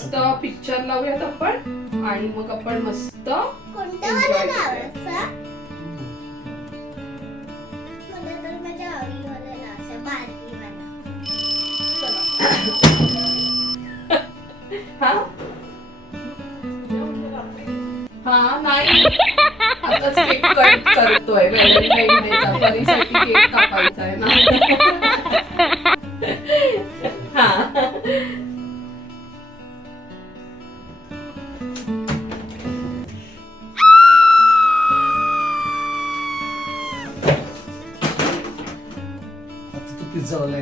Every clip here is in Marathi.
मस्त पिक्चर लावूयात आपण आणि मग आपण मस्त कोणता वाला लावायचा? मला तर माझ्या आवडीवाला लावायचा, बार्बी वाला. हा नाही आताच केक कट करतोय व्हॅलेंटाईन डेचा परीसाठी केक कापायचा आहे ना. हा पिझ्झा वाला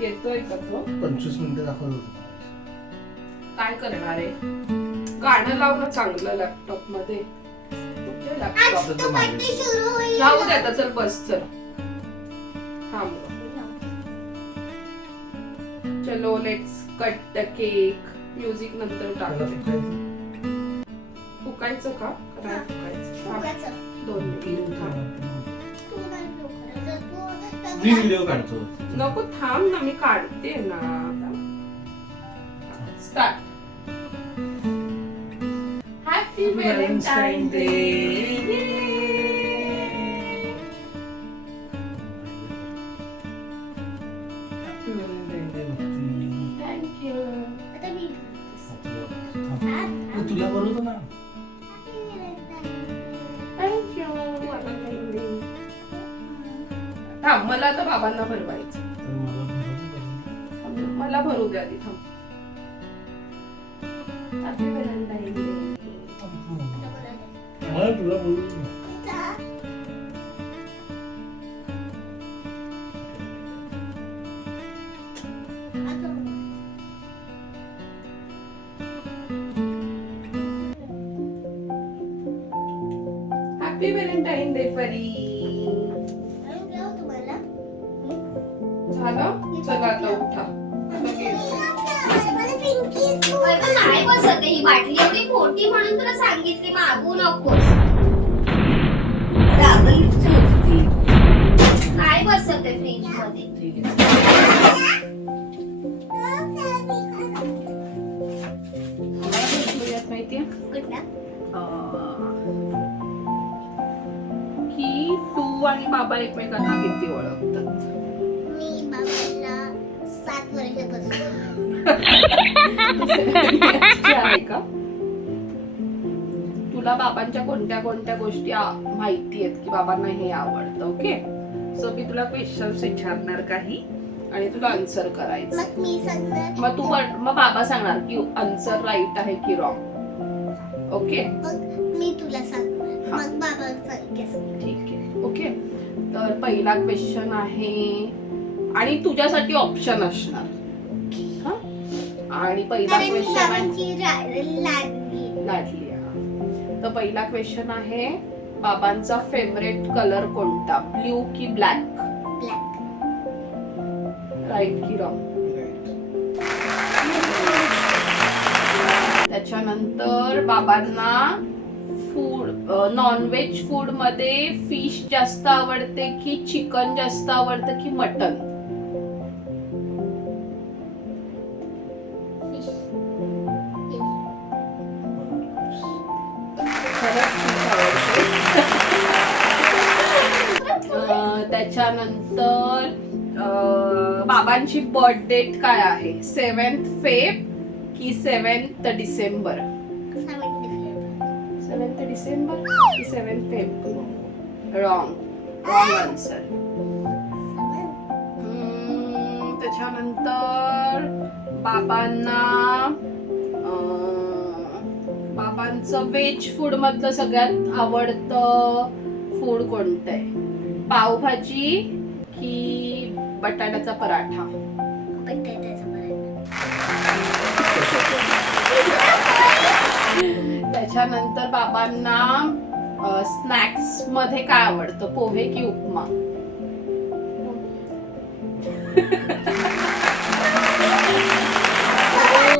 येतोय का तो? 25 मिनिटं दाखवत होतो. काय करणार आहे? गाणं लावणं चांगलं लॅपटॉप मध्ये. कुठे लॅपटॉप? आज तो पार्टी सुरू होईल. लावू दे आता, चल बस चल. थांब. चलो let's cut the cake. Music नंतर त्याला टाकते. फुकायचं. फुकायचं का? काय फुकायचं? थांब. फुगायचं. 2 मिनिट थांब. तू नाही फुगायचं. तू मी व्हिडिओ काढतो. नको थांब ना, मी काढते ना. Start. Happy Valentine day. Thank you. आता मी थांब. तुला बरोबर ना. थँक्यू. थांब, मला आता बाबांना भरवायचं. तर मला बरोबर. थांब, मला भरू द्या आधी. थांब. Happy Valentine day. मला तुला बोलू. हॅपी व्हॅलेंटाईन डे परी. झालं? चला आता उठा. लगेच. अगं नाही बसत आहे ही बाटली एवढी मोठी म्हणून तुला सांगितली मागू नकोस. रागवलीच होती ती. नाही बसत आहे फ्रीज मध्ये. ठीक आहे. मला काय बोलूयात माहितीये? की तू आणि बाबा एकमेकांना किती ओळखतात? मी बाबाला 7 वर्षापासून. आहे का? तुला बाबांच्या कोणत्या कोणत्या गोष्टी माहिती आहेत की बाबांना हे आवडतं? ओके, सो मी तुला क्वेश्चन्स विचारणार काही आणि तुला आन्सर करायचं. मग मी सांगणार. मग बाबा सांगणार की आन्सर राईट आहे की रॉंग. ओके, मग मी तुला सांगणार. हा. मग बाबा सांगेल. ठीक आहे. ओके, तर पहिला क्वेश्चन आहे आणि तुझ्यासाठी ऑप्शन असणार. हा? आणि पहिला कारण मी क्वेश्चन आहे बाबांची लागली. लाडली आहे. तर पहिला क्वेश्चन आहे, बाबांचा फेवरेट कलर कोणता? ब्ल्यू की ब्लॅक? ब्लॅक. राईट की रॉंग? त्याच्यानंतर बाबांना फूड नॉनव्हेज फूड मध्ये फिश जास्त आवडते की चिकन जास्त आवडतं की मटन? त्याच्यानंतर बाबांची बर्थ डेट काय आहे? 7th फेब की 7th डिसेंबर? 7th डिसेंबर की 7th फेब? Wrong answer. त्याच्यानंतर बाबांचं व्हेज फूड मधलं सगळ्यात आवडतं फूड कोणतं आहे? पावभाजी की बटाट्याचा पराठा? बटाट्याचा पराठा. त्याच्यानंतर बाबांना स्नॅक्स मध्ये काय आवडतं? पोहे की उपमा?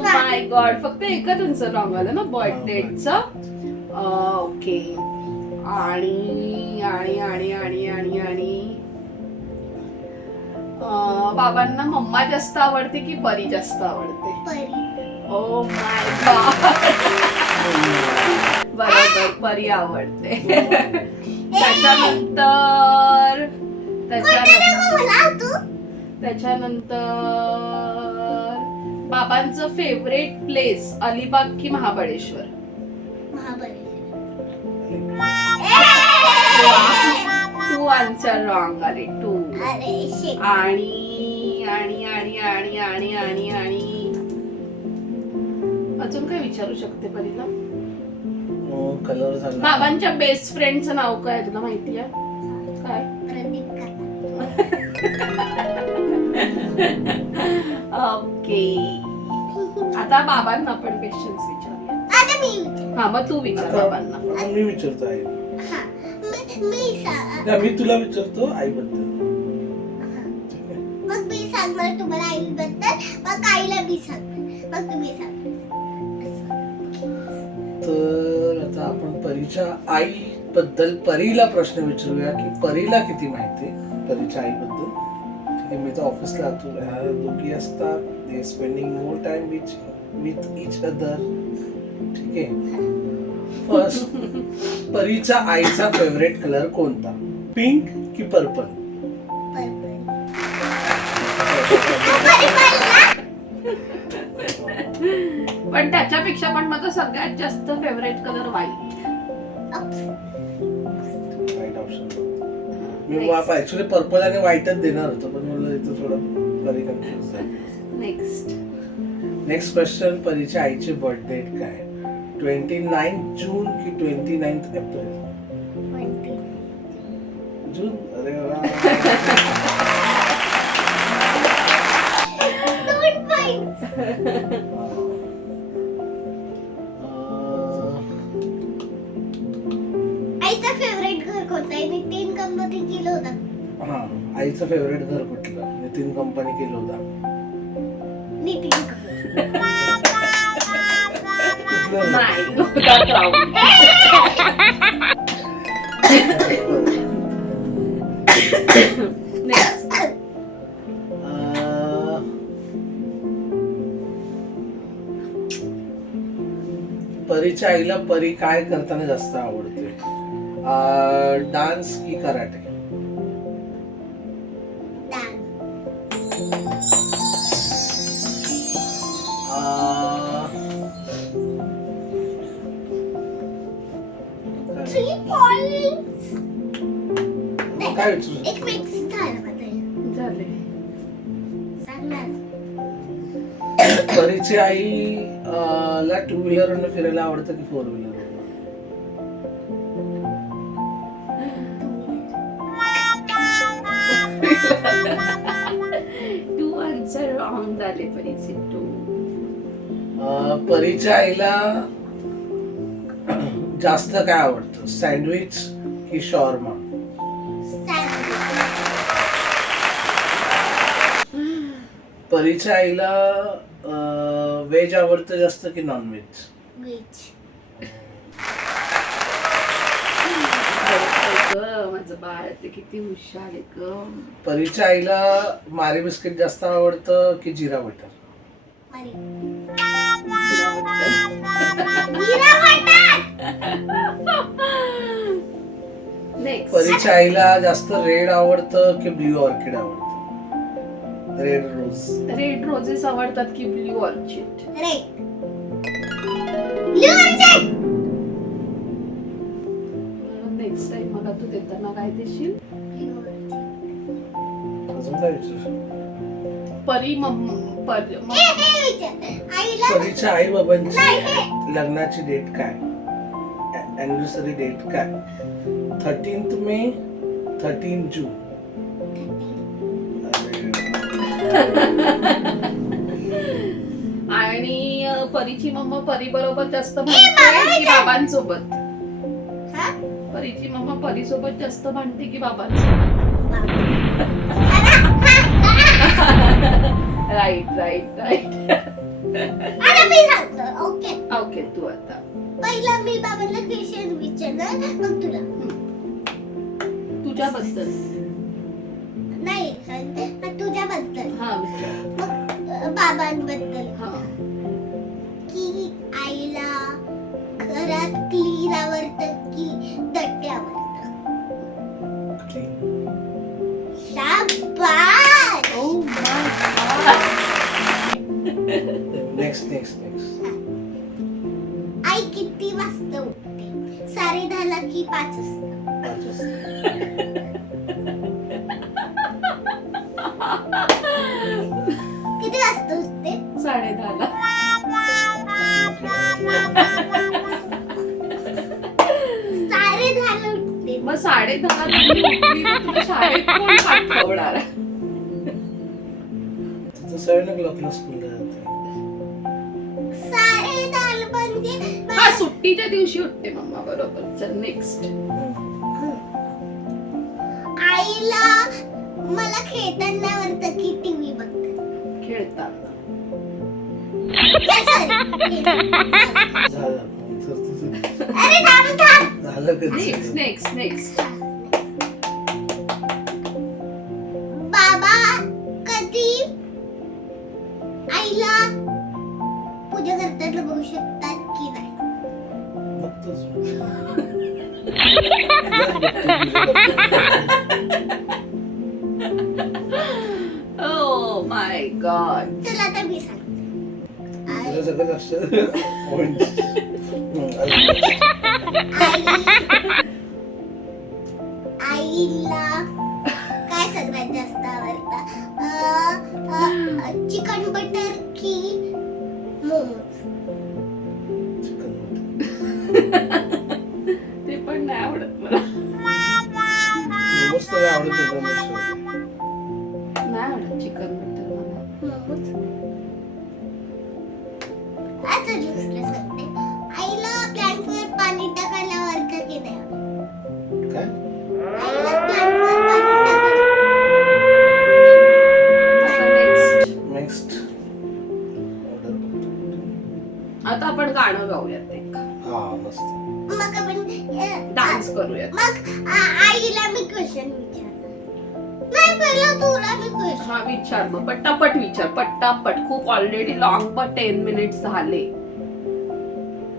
माय गॉड, फक्त एकच आन्सर रॉंग आलं ना बर्थ डेटचं. ओके, आणि आणि आणि आणि आणि आणि बाबांना मम्मा जास्त आवडते की परी जास्त आवडते? परी. Oh my god. बरोबर, परी आवडते. त्याच्यानंतर बाबांचं फेवरेट प्लेस अलिबाग की महाबळेश्वर? Two answer wrong. अरे टू. आणि आणि आणि आणि आणि आणि आणि अजून काय विचारू शकते परीला? कलर झाला. बाबांच्या बेस्ट फ्रेंडचं नाव काय तुला माहिती आहे? काय? ओके. आता बाबांना पण क्वेश्चन्स विचारूया. हा मग तू विचार बाबांना. आता मी विचारतो आई. मी तुला विचारतो आईबद्दल. मग मी सांगणार तुम्हाला आईबद्दल, मग आईला मी सांगणार, मग तुम्ही सांगणार. तर आता आपण परीच्या आई बद्दल परीला प्रश्न विचारूया की परीला किती माहिती परीच्या आईबद्दल. ठीक आहे, मी तर ऑफिसला जातो. ह्या दोघी असतात. They spending more time with each other. ठीक आहे. फर्स्ट, परीच्या आईचा फेवरेट कलर कोणता? पिंक की पर्पल? पण त्याच्यापेक्षा पण माझा सगळ्यात जास्त favourite colour white. White option. मी ऍक्च्युली पर्पल आणि व्हाईटच देणार होतो, पण मला इथं थोडं परी कन्फ्युज झाली. नेक्स्ट क्वेश्चन, परीच्या आईचे बर्थ डेट काय? 29 जून की 29 एप्रिल? जून. अरे वा. आईचा फेवरेट घर कोणता आहे? नितीन कंपनी केलं होतं. हा, आईचं फेवरेट घर कुठलं? नितीन कंपनी केलं होता. नितीन कंपनी. नाही, that wrong. Next. परीच्या आईला परी काय करताना जास्त आवडते? डान्स की कराटे? काय विचारू? एक मिक्स झालं माझं. झाले. सांगणार. परीची आई ला 2 व्हीलर फिरायला आवडतं की 4 व्हीलर? टू आन्सर रॉंग झाले परीचे. टू. परीच्या आईला जास्त काय आवडतं? सँडविच की शॉर्मा? परीच्या आईला व्हेज आवडतं जास्त की नॉन व्हेज? माझं बाळ ते किती हुशार आहे ग. परीच्या आईला मारी बिस्किट जास्त आवडतं की जिरा बटर? नेक्स्ट. परीच्या आईला जास्त रेड आवडतं की ब्ल्यू ऑर्किड आवडतं? Red rose. रेड रोजेस आवडतात की ब्ल्यू ऑर्चिड? नेक्स्ट टाइम मला तू देताना काय देशील? अजून काय विचार? परीच्या आई बाबांची लग्नाची डेट काय? अॅनिव्हर्सरी डेट काय? 13 मे, 13 जून? आणि परीची मम्मा परी बरोबर जास्त भांडते की बाबांसोबत? परीची मम्मा परी सोबत जास्त भांडते की बाबांसोबत? Right right right. ओके तू आता. पहिला मी बाबांना क्वेश्चन विचारणार, मग तुला. तुझ्याबद्दल नाही, तुझ्याबद्दल. हा मग बाबांबद्दल. हा. आईला घरात क्लीन आवडतं की डट्टे आवडतं? शाबास. Oh my God. Next I किती वाजता उठते? 10:30 की 5 वाजता? किती वाजता उठते? 10:30ला. 10:30 उठते. मग 10:30ला मी उठली तर तुला शाळेत कोण पाठवणार? तिथं 7 o'clockला स्कूलला जाते. 10:30 म्हणजे हा, सुट्टीच्या दिवशी उठते मम्मा, बरोबर. चल नेक्स्ट. आईला मला खेळताना आवडतं की टीव्ही बघते? खेळताना. झालं. तर तिचं अरे थांब. झालं कधी नेक्स्ट. बाबा कधी आईला पूजा करताना बघू शकतात की नाही? बघतोच Oh my God. चला आता मी सांगते. तुला सगळं लक्ष point. आईला काय सगळ्यात जास्त आवडतं? चिकन बटर की मोमोज? ते पण नाही आवडत मला. मस्त आवडत होतं मस्त. नाही आवडत चिकन बटर मला. मोमोज. असं दुसरं सांगते. आईला प्लॅन्टवर पाणी टाकायला आवडतं की नाही आवडत? काय आईला प्लॅन्टवर पाणी टाकायला आता नेक्स्ट. नेक्स्ट आता आपण गाणं गाऊयात एक. हा मस्त. मग आपण डान्स करूयात. मग आईला मी क्वेश्चन विचारणार. नाही पहिलं तुला मी क्वेश्चन. हा विचार, मग पट्टापट विचार, पट्टापट. खूप ऑलरेडी लॉंग पण 10 मिनिट्स झाले.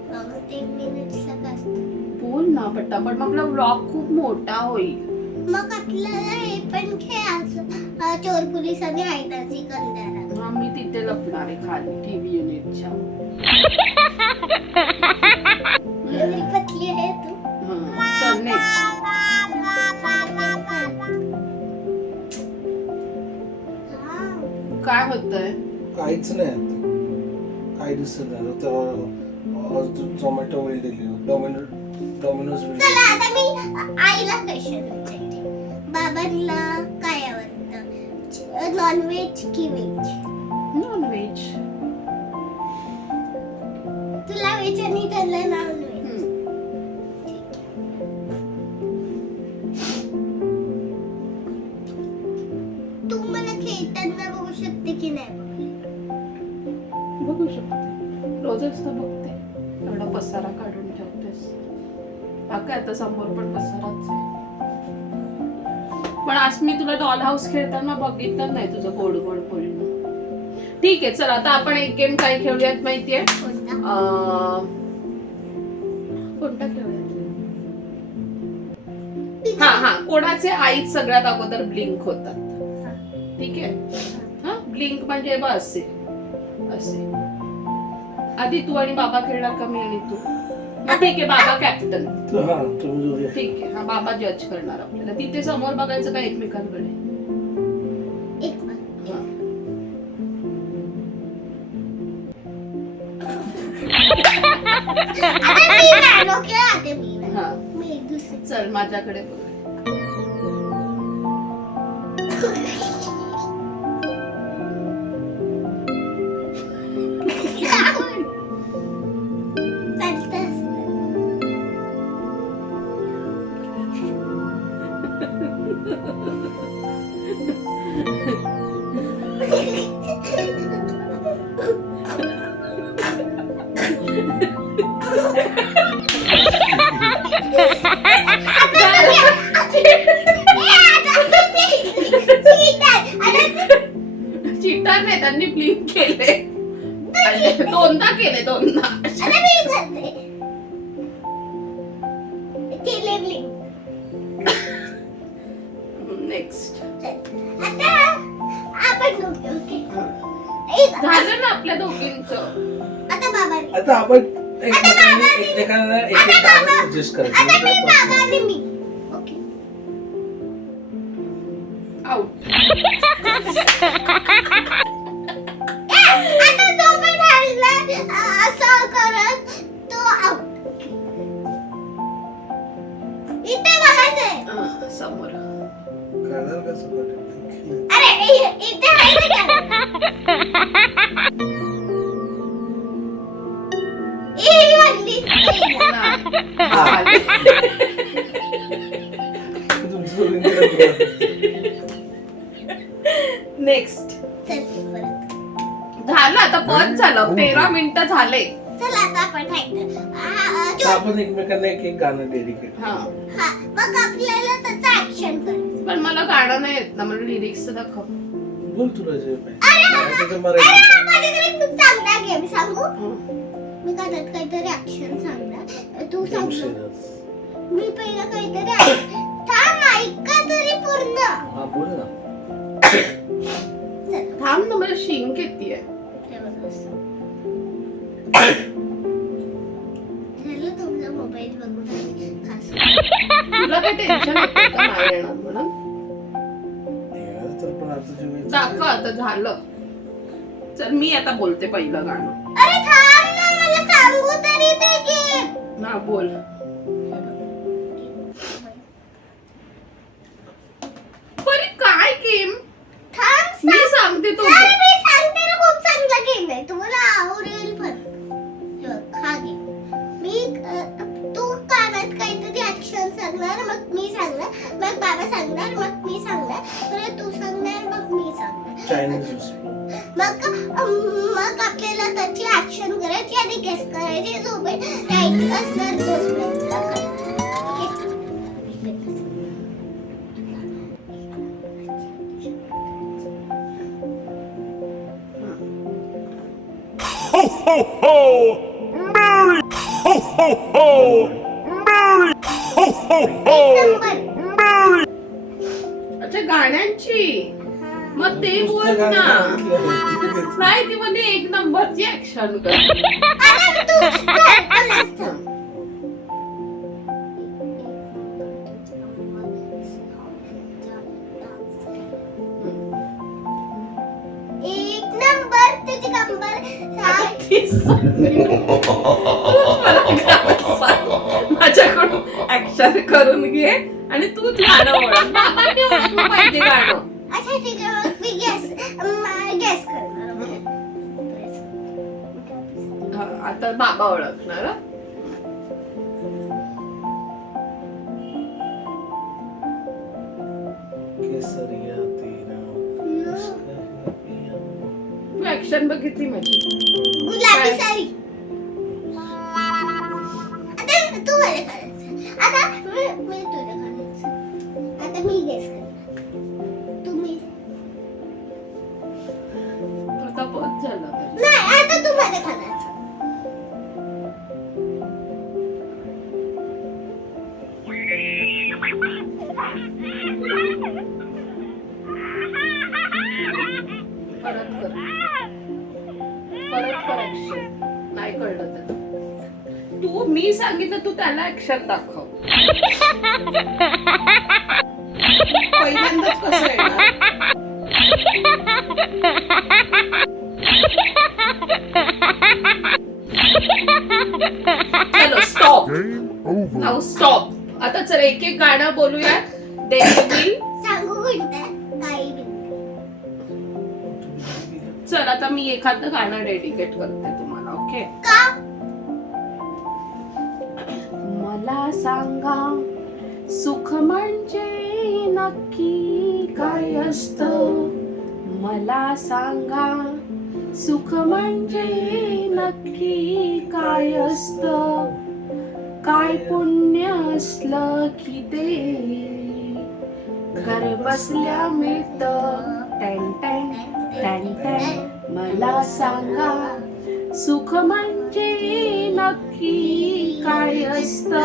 मग 10 मिनिट्सला काय असतं? बोल ना पट्टापट, मग आपला व्लॉग खूप मोठा होईल. मग आपल्याला हे पण खेळायचं. चोर पोलीस आणि हायदाची कंदारा. हा, मी तिथे लपणार आहे खाली टीव्ही युनिटच्या. एवढी पतली आहे तू. चल नेक्स्ट. काय होतंय? काहीच नाही आता. काही दिसत नाही. झोमॅटो वेळ दिली, डॉमिनोज वेळ चला आता मी आईला क्वेश्चन विचारते. बाबांना काय आवडतं? नॉनव्हेज की व्हेज? नॉनव्हेज. तुला व्हेज आणि त्यांना नॉनव्हेज. तू मला खेळताना बघू शकते की नाही बघू? बघू शकते, रोजच तर बघते. एवढा पसारा काढून ठेवतेस. काय आता समोर पण पसाराच आहे. पण आज मी तुला डॉल हाऊस खेळताना बघितलं नाही तुझं गोड गोड बोलणं. ठीक आहे, चल आता आपण एक गेम काय खेळूयात माहितीये? कोणता? कोणता खेळूयात? हा, कोणाचे आईच सगळ्यात अगोदर ब्लिंक होतात. ठीक आहे. हा, ब्लिंक म्हणजे बस असे. आधी तू आणि बाबा खेळणार का मी आणि तू? ठीक आहे, बाबा कॅप्टन. हा तुम्ही दोघे. ठीक आहे, हा बाबा जज करणार आपल्याला. तिथे समोर बघायचं का एकमेकांकडे? एक मिनिट. हा. आता मी मॅनो खेळते मी. हा, मी दुसरी. चल माझ्याकडे बघ. चालतं असतं. चीटर नाही, त्यांनी ब्लिंक केले. दोनदा केले, दोनदा. आता मी केले ब्लिंक. नेक्स्ट. आता आपण दोघे ओके. झालं ना आपल्या दोघींचं. आता बाबांनी. आता आपण एकमेकांना एक एक गाणं सजेस्ट आता मी बाबा करायचं. आणि मी. ओके. आउट. आता तो पण हसला असं करत तो आउट. इथे बघायचंय. समोर. गाणं कसं पडेल? अरे इथे आहे ना कॅमेरा. ही वाजली. तुमचं सोडून गेलं. नेक्स्ट. चल परत. झालं आता बस झालं. 13 मिनिटं झाले. चल आता आपण राहिलं. तर आपण एकमेकांना एक एक गाणं डेडिकेट. हा. हा मग आपल्याला त्याचं ऍक्शन करायचं. पण मला गाणं नाही येत ना. मला लिरिक्स दाखव. बोल तुला जे पाहिजे. मराठी तर मराठी. माझ्याकडे खूप चांगला गेम सांगू. मी त्यात काहीतरी ऍक्शन सांगणार. तू सांग. जमशेदच. मी पहिला काहीतरी थांब ऐका तरी पूर्ण. हा बोल ना. चल. थांब ना मला शिंक येतीये. झालं तुमचा मोबाईल बघून आणि खास. तुला काय टेन्शन येतं का नाही येणार म्हणून? यार, तर पण आता जेव्हा दाखव आता झालं. चल मी आता बोलते पहिलं गाणं. अरे थांब ना मला सांगू तरी ते गेम. ना बोल. परी काय गेम? थांब. मी सांगते तो. अरे मी सांगते ना खूप चांगला गेम आहे. तुम्हाला आवडेल पण. हे बघ, हा गेम. तू कानात काहीतरी ऍक्शन सांगणार मग मी सांगणार मग बाबा सांगणार मग मी सांगणार परत तू सांगणार मग मी सांगणार. चायनीज मग आपल्याला त्याची ऍक्शन करायची आणि गेस करायची. जो पण राईट असणार तोच आपल्याला करायचा. Ho, ho, ho! Merry! Ho, ho, ho! Merry! Ho, ho, ho! Number. Merry! अच्छा गाण्यांची. मग ते बोल ना. नाही ती मध्ये 1 नंबरची ऍक्शन कर. अरे तू बोललास तर. एक नंबर तुझी कंबर माझ्याकडून ऍक्शन करून घे आणि तूच गाणं ओळख. बाबांनी ओळखलं पाहिजे गाणं. अच्छा ठीक आहे मग मी गेस करणार. हा, आता बाबा ओळखणार. हं? केसरिया तेरा तू ऍक्शन बघितली माझी. गुलाबी साडी. आता तू मला करायचं. आता मी तुला करायचं. आता मी गेस करणार. तुम्ही आता बस झालं. नाही आता तू मला करायचं. परत कर. परत कर ऍक्शन. नाही कळलं तर तू मी सांगितलं तू त्याला ऍक्शन दाखव. पहिल्यांदाच कसं येणार? चलो स्टॉप. नाव स्टॉप. आता चल एक एक गाणं बोलूया. देवी सांगू कोणतं काही बी. चल आता मी एखादं गाणं डेडिकेट करते तुम्हाला. ओके. का मला सांगा सुख म्हणजे नक्की काय असतं. मला सांगा सुख म्हणजे नक्की काय असतं. काय पुण्य असलं की ते घर बसल्या मिळतं. टॅन टॅन टॅन टॅन. मला सांगा सुख म्हणजे नक्की काय असतं.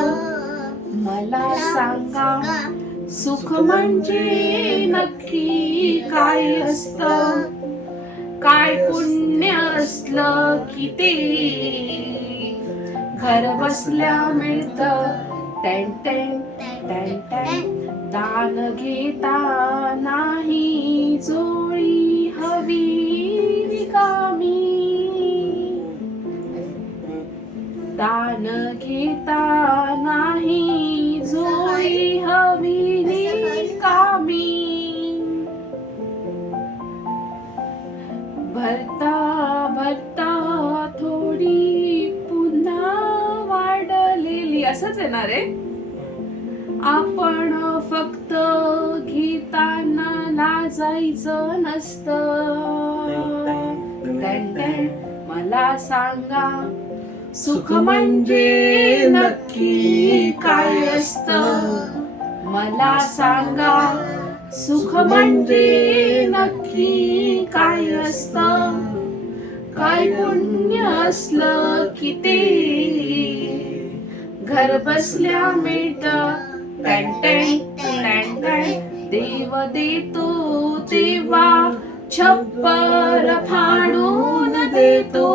मला सांगा सुख म्हणजे नक्की काय असतं, काय पुण्य असलं की ते घर बसल्या मिळतं. टॅन टॅन टॅन टॅन. दान घेता नाही जोळी हवी रिकामी, दान घेता नाही जोळी हवी रिकामी. भरता भरता थोडी पुन्हा वाढलेली, असंच येणार आहे. आपण फक्त घेताना लाजायचं नसतं. टॅन टॅन. मला सांगा सुख म्हणजे नक्की काय असतं, मला सांगा सुख म्हणजे नक्की काय असतं, काय पुण्य असलं की ते घर बसल्या मिळतं. टॅन टॅन टॅन टॅन. देव देतो तेव्हा छप्पर फाडून देतो,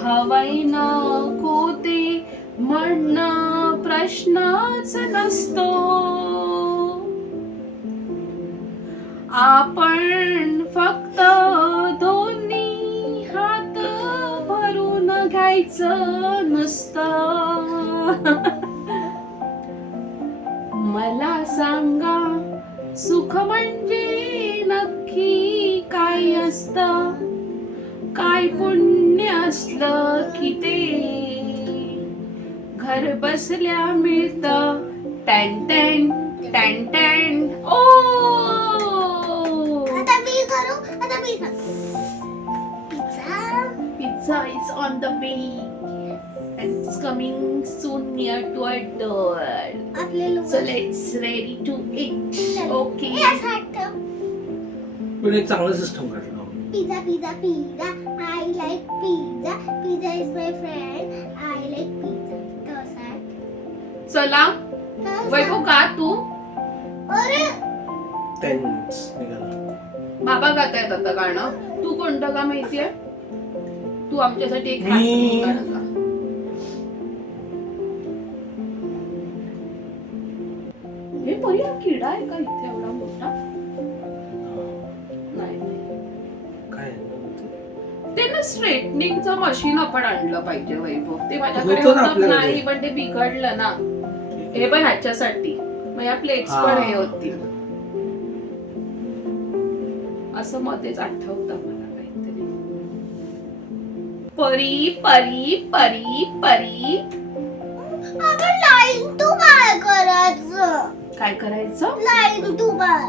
हवय नको ते म्हणणं प्रश्नच नसतो. आपण फक्त दोन्ही हात भरून घ्यायचं नुसतं. मला सांगा सुख म्हणजे नक्की काय असतं, काय पुण्य असलं की ते घर बसल्या मिळतं. टॅन टॅन टॅन टॅन. ओ आता मी करू, आता मी सांगते. Pizza. Pizza is on the way and it's coming soon near to our door. आपले लोक So let's ready to eat. Okay. पण एक चांगलं सिस्टम काढलं. Pizza pizza pizza. I like pizza. Pizza is my friend. I like pizza. तसा चला वैभव गा तू. अरे 10 minutes निघाला. बाबा गातायत आता गाणं. तू कोणतं गा माहितीये? तू आमच्यासाठी एक मी- happy गाणं गा. हे परी हा किडा आहे का इथे एवढा मोठा? नाही नाही. काय ते ना स्ट्रेटनिंगचं मशीन आपण आणलं पाहिजे वैभव. ते माझ्याकडे होतं ना होतं आपल्याकडे. नाही पण ते बिघडलं ना. हे पण ह्याच्यासाठी मग या प्लेट्स हा. पण हे होतील. असं मध्येच आठवतं मला काहीतरी. परी परी परी परी. आपण लाईन टू बार करायचं. काय करायचं? Line to bar.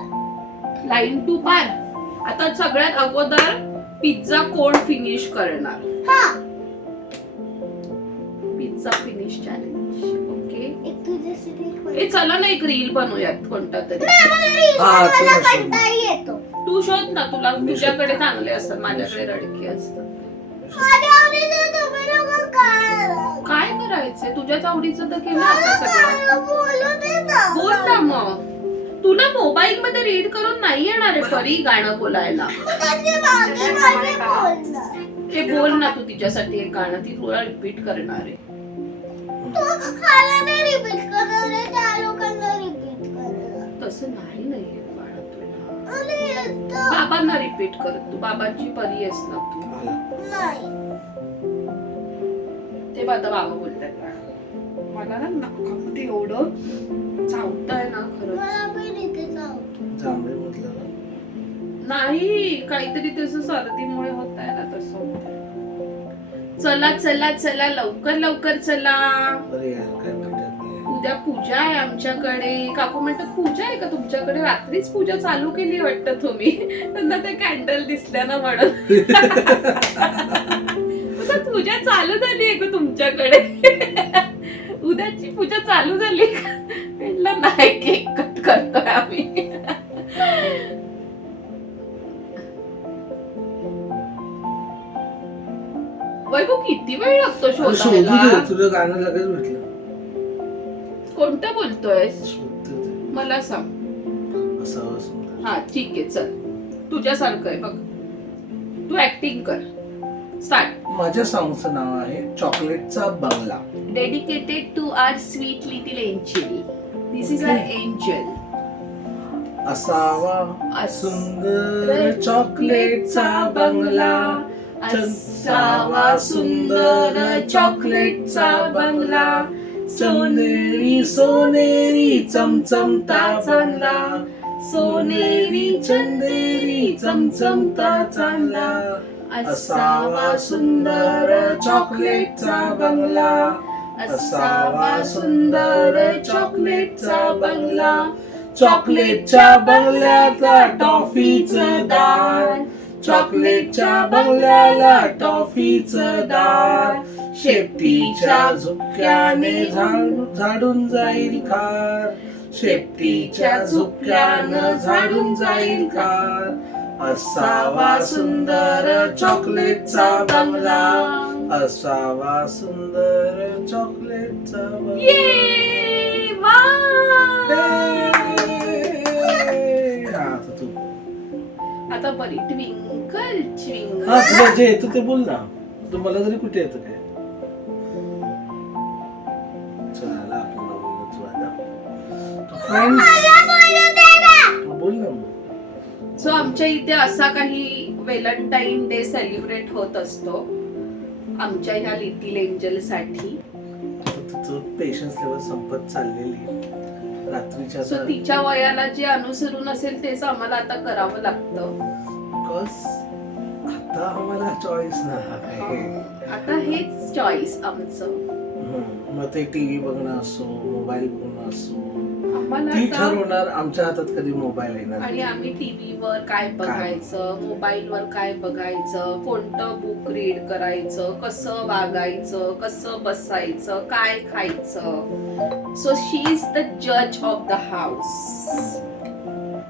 Line to पार. आता सगळ्यात अगोदर पिझ्झा कोण फिनिश करणार? हा. Pizza finish challenge. ओके. एक तुझ्यासाठी एक ए चला ना एक रील बनवूयात कोणता तरी. नाही, मला रील हा, बनवायला चला, चला. कंटाळा येतो. तू शोध ना. तुला मी तुझ्याकडे शोधतो. चांगले असतात माझ्याकडे रडके असतात. माझ्या आवडीचं तुम्ही लोकं काय काय करायचंय? तुझ्याच आवडीचं तर केलं आता सगळं. काय बोलू दे ना. बोल ना मग. तुला मोबाईल मध्ये रीड करून नाही येणार आहे परी गाणं बोलायला. त्यांचे मागे मागे बोलणार. ते बोल ना तू तिच्यासाठी एक गाणं. ती तुला रिपीट करणार आहे. तू मला नाही रिपीट करणार आहे, त्या लोकांना रिपीट करणार. तसं नाही नाहीये गाणं तुला. अरे येतं. बाबांना रिपीट कर. तू बाबांची परी आहेस ना तू. नाही. ते आता बाबा बोलतात गाणं. मला ना नाकामध्ये एवढं चावतंय ना खरंच. मला पण इथे चावतो. जांभळे म्हटलं ना. नाही काहीतरी तसं सर्दीमुळे होत आहे ना तसं होतंय. चला चला चला लवकर लवकर चला. अरे यार काय म्हणतात नाही. उद्या पूजा आहे आमच्याकडे. काकू म्हणतात पूजा आहे का तुमच्याकडे? रात्रीच पूजा चालू केली वाटतं तुम्ही. त्यांना ते कॅन्डल दिसल्या ना म्हणून. पूजा चालू झाली आहे का तुमच्याकडे? उद्याची पूजा चालू झाली का? म्हटलं नाही केक कट करतोय आम्ही. वैभव किती वेळ लागतो लागतो अरे शोधू शोधायला. दे, तुझं गाणं लगेच भेटलं. कोणतं बोलतोय शोधते ते. मला सांग. असावं सुंदर. हा ठीक आहे, चल तुझ्यासारखं आहे बघ, तू ऍक्टिंग कर. स्टार्ट. माझ्या सॉंगचं नाव आहे चॉकलेटचा बंगला. Dedicated to our sweet little angel. This is our angel. असावा सुंदर चॉकलेटचा बंगला, असावा सुंदर चॉकलेटचा बंगला, चंदेरी सोनेरी चमचमता चांदला, सोनेरी चंदेरी चमचमता चांदला. असावा सुंदर चॉकलेटचा बंगला, असावा सुंदर चॉकलेटचा बंगला. चॉकलेटच्या बंगल्याला टॉफीचं दार, चॉकलेटच्या बंगल्याला टॉफीचं दार. शेपटीच्या झुपक्याने झाडून जाईल खार, शेपटीच्या झुपक्यानं झाडून जाईल खार. असावा सुंदर चॉकलेटचा बंगला, असावा सुंदर चॉकलेटचा बंगला. ये वा. हा, आता तू. आता बरी ट्विंकल ट्विंकल. हा, तुला जे येतं ते बोल ना. तू मला जरी कुठे येतं काय. चला आपण फ्रेंड्स बोल ना मग. सो आमच्या इथे असा काही व्हॅलेंटाईन डे सेलिब्रेट होत असतो आमच्या ह्या लिटिल एंजल साठी. तिचं पेशन्स लेवल संपत चाललेली रात्रीच्या. सो तिच्या वयाला जे अनुसरून असेल तेच आम्हाला आता करावं लागतं. बिकॉज आता आम्हाला चॉईस नाही. आता हेच चॉईस आमचं. मग ते टीव्ही बघणं असो, मोबाईल बघणं असो, आम्हाला ती आता ठरवणार. आमच्या हातात कधी मोबाईल येणार. आणि आम्ही टीव्हीवर काय बघायचं, मोबाईलवर काय बघायचं, कोणतं बुक रीड करायचं, कसं वागायचं, कसं बसायचं, काय खायचं. सो शी इज द जज ऑफ द हाऊस.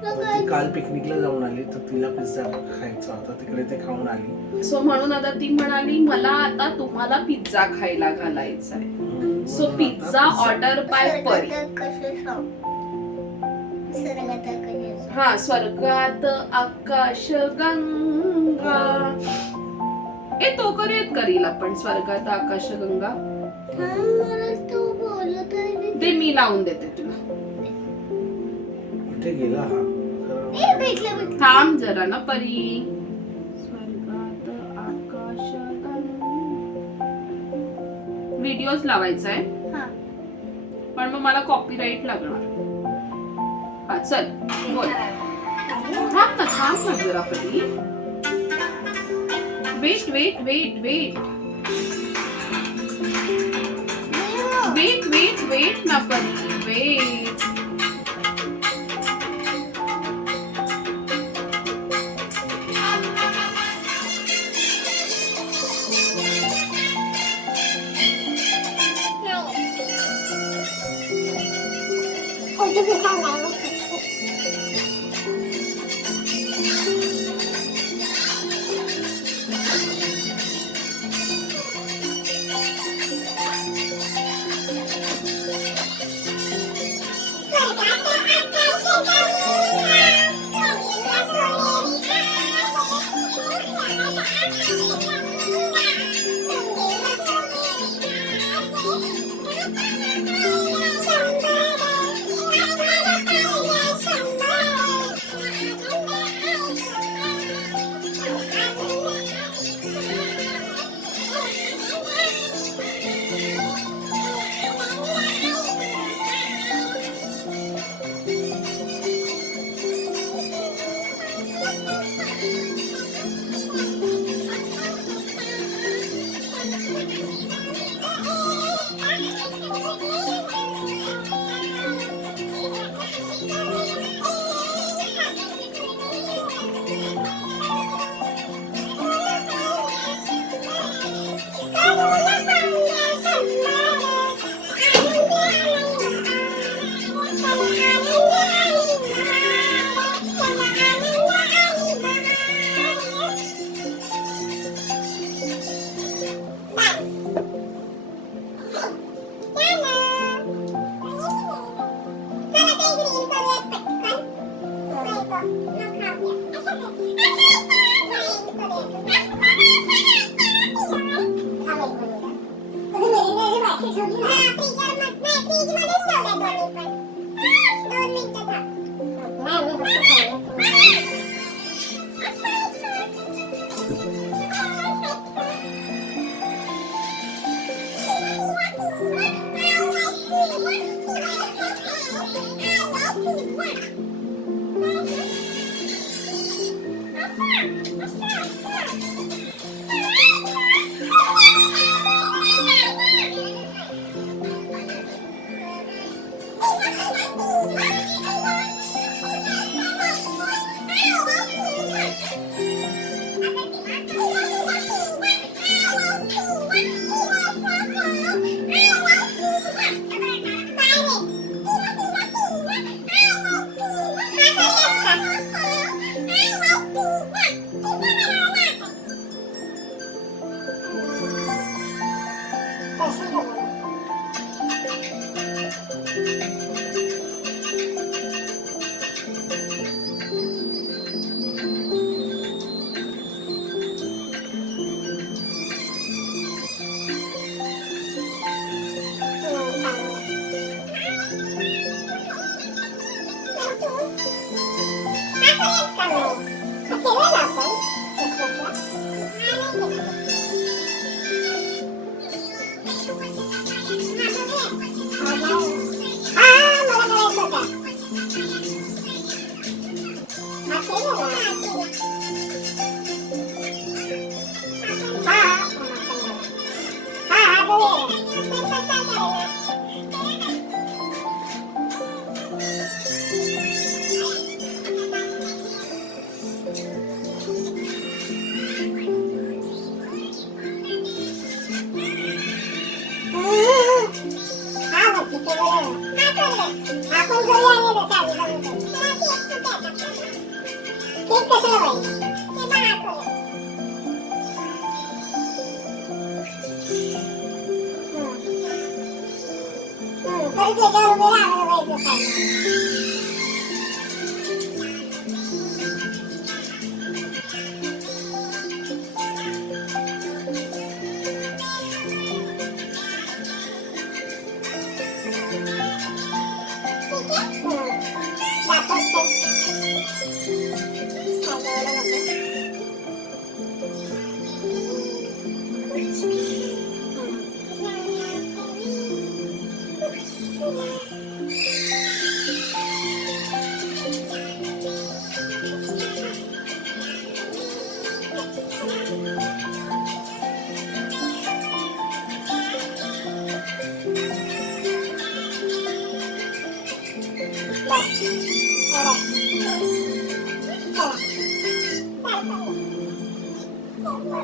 ती काल पिकनिकला जाऊन आली तर तिला पिझ्झा खायचा होता, तिकडे ते खाऊन आली. सो म्हणून आता ती म्हणाली मला आता तुम्हाला पिझ्झा खायला घालायचा आहे. सो पिझ्झा ऑर्डर बाय परी. हा, स्वर्गात आकाश गंगा. ए तो करूयात करील आपण स्वर्गात आकाश गंगा. ते मी लावून देते तुला. कुठे गेला हा. थांब जरा ना परी. स्वर्गात आकाश गंगा. व्हिडिओज लावायचा आहे पण मग मला कॉपीराईट लागणार. हा चल बोल. थांब ना जरा परी. Wait wait wait wait wait wait wait ना परी वेट.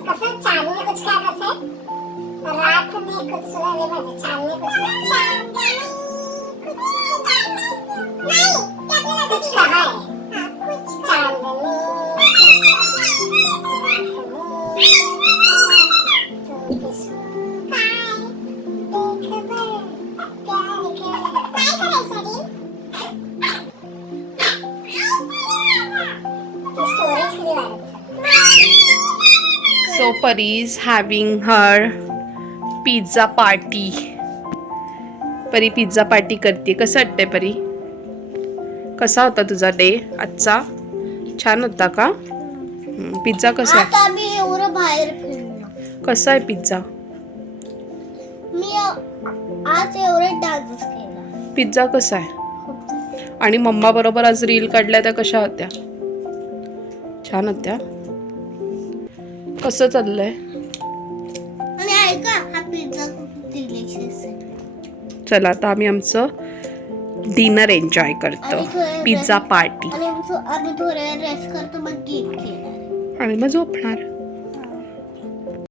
कसं चांदणे कुछ क्या कसं रात में कुछ सुनाने वाले चांदणे कुछ चांदणे कुछ नहीं कुछ कहा है कुछ चांदणे So Pari is having her pizza party. परी पिझ्झा पार्टी करते. कसं वाटतंय परी? कसा होता तुझा डे आजचा? छान होता का? पिझ्झा कसा? आता मी एवढं बाहेर फिरलो. कसा आहे पिझ्झा? मी आज एवढं डान्स केला. पिझ्झा कसा आहे? आणि मम्मा बरोबर आज रील काढल्या त्या कशा होत्या? छान होत्या. कसं चाललंय? आणि ऐका हा पिझ्झा खूप डिलिशियस आहे. चला आता आम्ही आमचं डिनर एन्जॉय करतो. Pizza party. आणि आम्ही थोड्या वेळ रेस्ट करतो मग गेम खेळणार. आणि मग झोपणार.